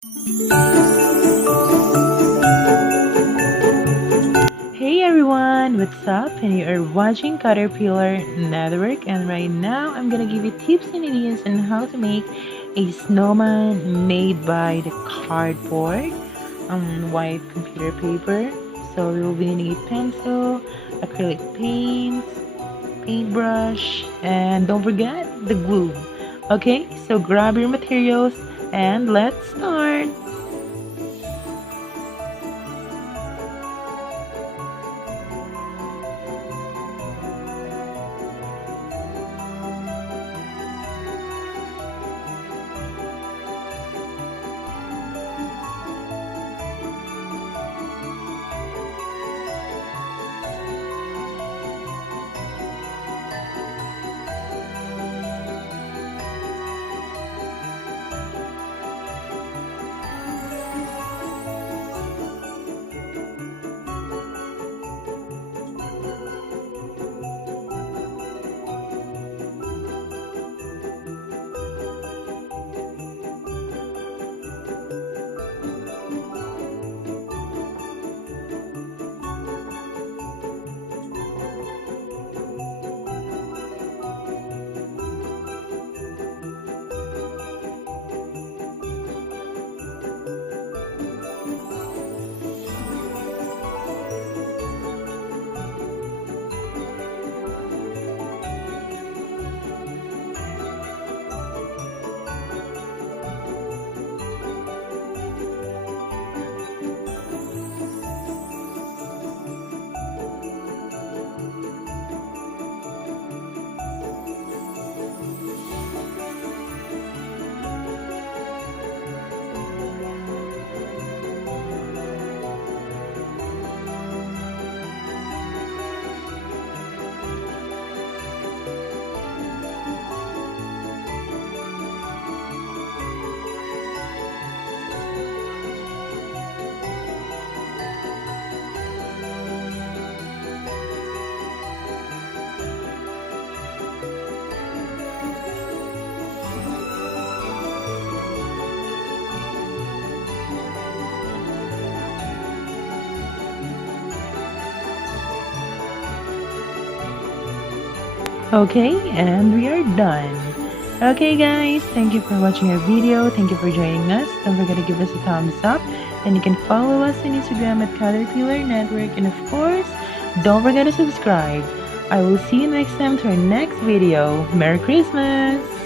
Hey everyone, what's up? And you are watching Caterpillar Network, and right now I'm gonna give you tips and ideas on how to make a snowman made by the cardboard on white computer paper. So you'll be needing a pencil, acrylic paints, paintbrush, and don't forget the glue. Okay, so grab your materials and let's start. Okay, and we are done. Okay guys, thank you for watching our video. Thank you for joining us. Don't forget to give us a thumbs up. And you can follow us on Instagram at Caterpillar Network. And of course, don't forget to subscribe. I will see you next time to our next video. Merry Christmas!